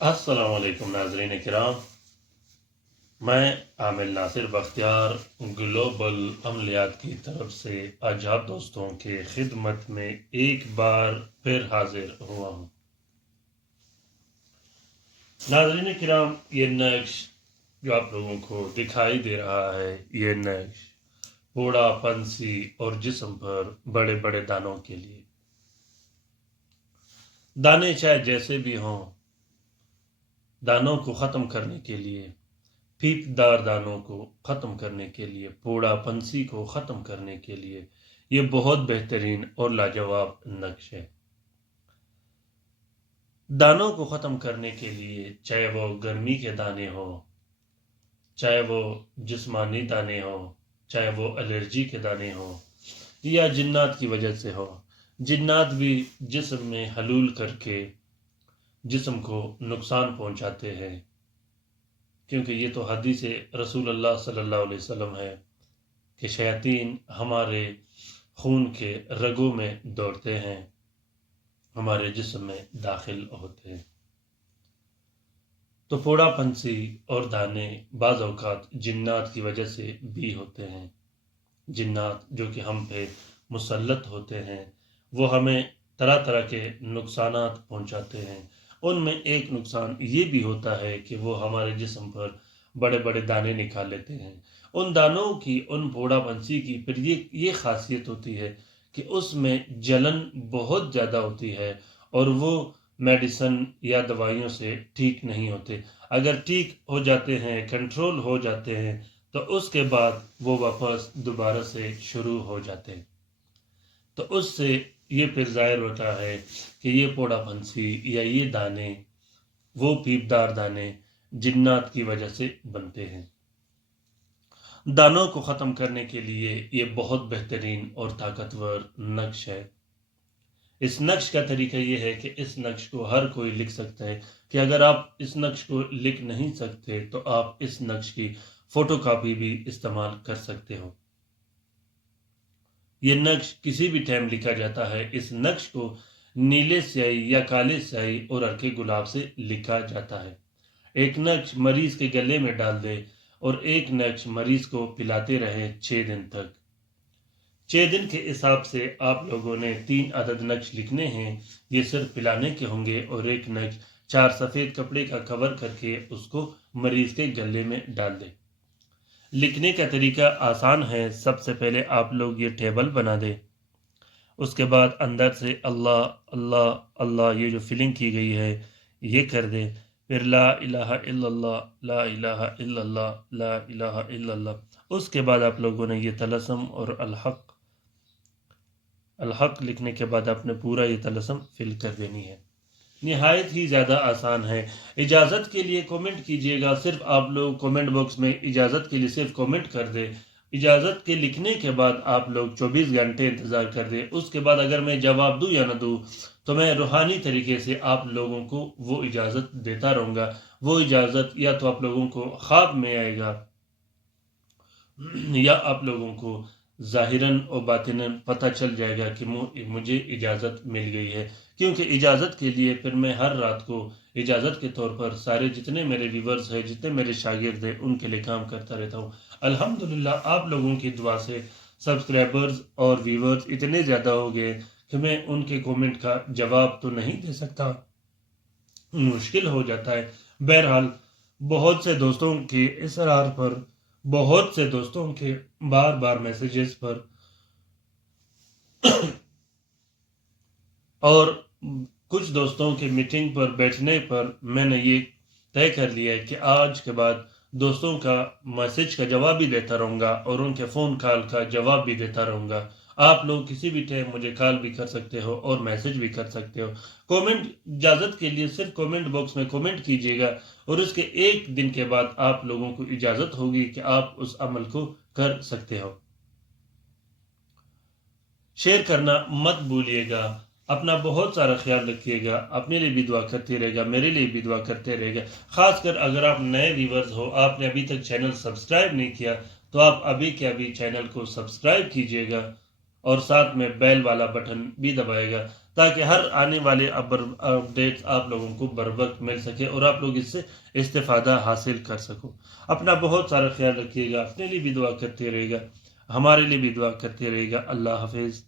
अस्सलाम वालेकुम नाज़रीन किराम। मैं आमिर नासिर बख्तियार ग्लोबल अमलियात की तरफ से आज आप दोस्तों के खिदमत में एक बार फिर हाजिर हुआ हूँ। नाज़रीन किराम, ये नक्श जो आप लोगों को दिखाई दे रहा है, ये नक्श बूढ़ा पंसी और जिस्म पर बड़े बड़े दानों के लिए। दाने चाहे जैसे भी हों, दानों को ख़त्म करने के लिए, फीकदार दानों को ख़त्म करने के लिए, पूड़ा पंसी को ख़त्म करने के लिए ये बहुत बेहतरीन और लाजवाब नक्श है। दानों को ख़त्म करने के लिए, चाहे वो गर्मी के दाने हो, चाहे वो जिस्मानी दाने हो, चाहे वो एलर्जी के दाने हो, या जिन्नात की वजह से हो। जिन्नात भी जिस्म में हलूल करके जिस्म को नुकसान पहुंचाते हैं, क्योंकि ये तो हदीस रसूलुल्लाह सल्लल्लाहु अलैहि वसल्लम है कि शयातीन हमारे खून के रगों में दौड़ते हैं, हमारे जिस्म में दाखिल होते हैं। तो पोड़ा पंसी और दाने बाज़ औक़ात जिन्नात की वजह से भी होते हैं। जिन्नात जो कि हम पे मुसल्लत होते हैं, वो हमें तरह तरह के नुकसानात पहुंचाते हैं। उनमें एक नुकसान ये भी होता है कि वो हमारे जिस्म पर बड़े बड़े दाने निकाल लेते हैं। उन दानों की, उन पोड़ा पंसी की फिर ये ख़ासियत होती है कि उसमें जलन बहुत ज़्यादा होती है और वो मेडिसन या दवाइयों से ठीक नहीं होते। अगर ठीक हो जाते हैं, कंट्रोल हो जाते हैं, तो उसके बाद वो वापस दोबारा से शुरू हो जाते हैं। तो उससे ये फिर ज़ाहिर होता है कि ये पोड़ा फंसी या ये दाने, वो पीपदार दाने जिन्नात की वजह से बनते हैं। दानों को ख़त्म करने के लिए ये बहुत बेहतरीन और ताकतवर नक्श है। इस नक्श का तरीका ये है कि इस नक्श को हर कोई लिख सकता है कि अगर आप इस नक्श को लिख नहीं सकते तो आप इस नक्श की फ़ोटोकॉपी भी इस्तेमाल कर सकते हो। ये नक्श किसी भी टाइम लिखा जाता है। इस नक्श को नीले स्याही या काले स्याही और हल्के गुलाब से लिखा जाता है। एक नक्श मरीज के गले में डाल दे और एक नक्श मरीज को पिलाते रहे 6 दिन तक। 6 दिन के हिसाब से आप लोगों ने 3 अदद नक्श लिखने हैं। ये सिर्फ पिलाने के होंगे और एक नक्श 4 सफ़ेद कपड़े का कवर करके उसको मरीज के गले में डाल दें। लिखने का तरीका आसान है। सबसे पहले आप लोग ये टेबल बना दें। उसके बाद अंदर से अल्लाह अल्लाह अल्लाह ये जो फिलिंग की गई है ये कर दें। फिर ला इलाहा इल्लल्लाह, ला इलाहा इल्लल्लाह, ला इलाहा इल्लल्लाह। उसके बाद आप लोगों ने ये तलस्सुम और अलहक अलहक लिखने के बाद आपने पूरा ये तलस्सुम फिल कर देनी है। निहायत ही ज़्यादा आसान है। इजाज़त के लिए कमेंट कीजिएगा। सिर्फ आप लोग कमेंट बॉक्स में इजाज़त के लिए सिर्फ कमेंट कर दें। इजाज़त के लिखने के बाद आप लोग 24 घंटे इंतज़ार कर दें। उसके बाद अगर मैं जवाब दूँ या ना दूँ, तो मैं रूहानी तरीके से आप लोगों को वो इजाज़त देता रहूँगा। वो इजाज़त या तो आप लोगों को ख्वाब में आएगा या आप लोगों को ज़ाहिरन और बातिनन पता चल जाएगा कि मुझे इजाज़त मिल गई है। क्योंकि इजाज़त के लिए फिर मैं हर रात को इजाज़त के तौर पर सारे जितने मेरे व्यूवर्स हैं, जितने मेरे शागिर्द हैं, उनके लिए काम करता रहता हूँ। अल्हम्दुलिल्लाह आप लोगों की दुआ से सब्सक्राइबर्स और व्यूवर्स इतने ज़्यादा हो गए कि मैं उनके कमेंट का जवाब तो नहीं दे सकता, मुश्किल हो जाता है। बहरहाल बहुत से दोस्तों के इसरार पर, बहुत से दोस्तों के बार बार मैसेजेस पर और कुछ दोस्तों के मीटिंग पर बैठने पर मैंने ये तय कर लिया है कि आज के बाद दोस्तों का मैसेज का जवाब भी देता रहूँगा और उनके फ़ोन कॉल का जवाब भी देता रहूँगा। आप लोग किसी भी टाइम मुझे कॉल भी कर सकते हो और मैसेज भी कर सकते हो। कमेंट इजाज़त के लिए सिर्फ कमेंट बॉक्स में कमेंट कीजिएगा और उसके 1 दिन के बाद आप लोगों को इजाज़त होगी कि आप उस अमल को कर सकते हो। शेयर करना मत भूलिएगा। अपना बहुत सारा ख्याल रखिएगा। अपने लिए भी दुआ करते रहेगा, मेरे लिए भी दुआ करते रहेगा। ख़ासकर अगर आप नए व्यूवर्स हो, आपने अभी तक चैनल सब्सक्राइब नहीं किया, तो आप अभी के अभी चैनल को सब्सक्राइब कीजिएगा اور ساتھ میں بیل والا بٹن بھی دبائے گا تاکہ ہر آنے والے اپڈیٹ آپ لوگوں کو بر وقت مل سکے اور آپ لوگ اس سے استفادہ حاصل کر سکو۔ اپنا بہت سارا خیال رکھیے گا، اپنے لیے بھی دعا کرتے رہے گا، ہمارے لیے بھی دعا کرتے رہے گا۔ اللہ حافظ۔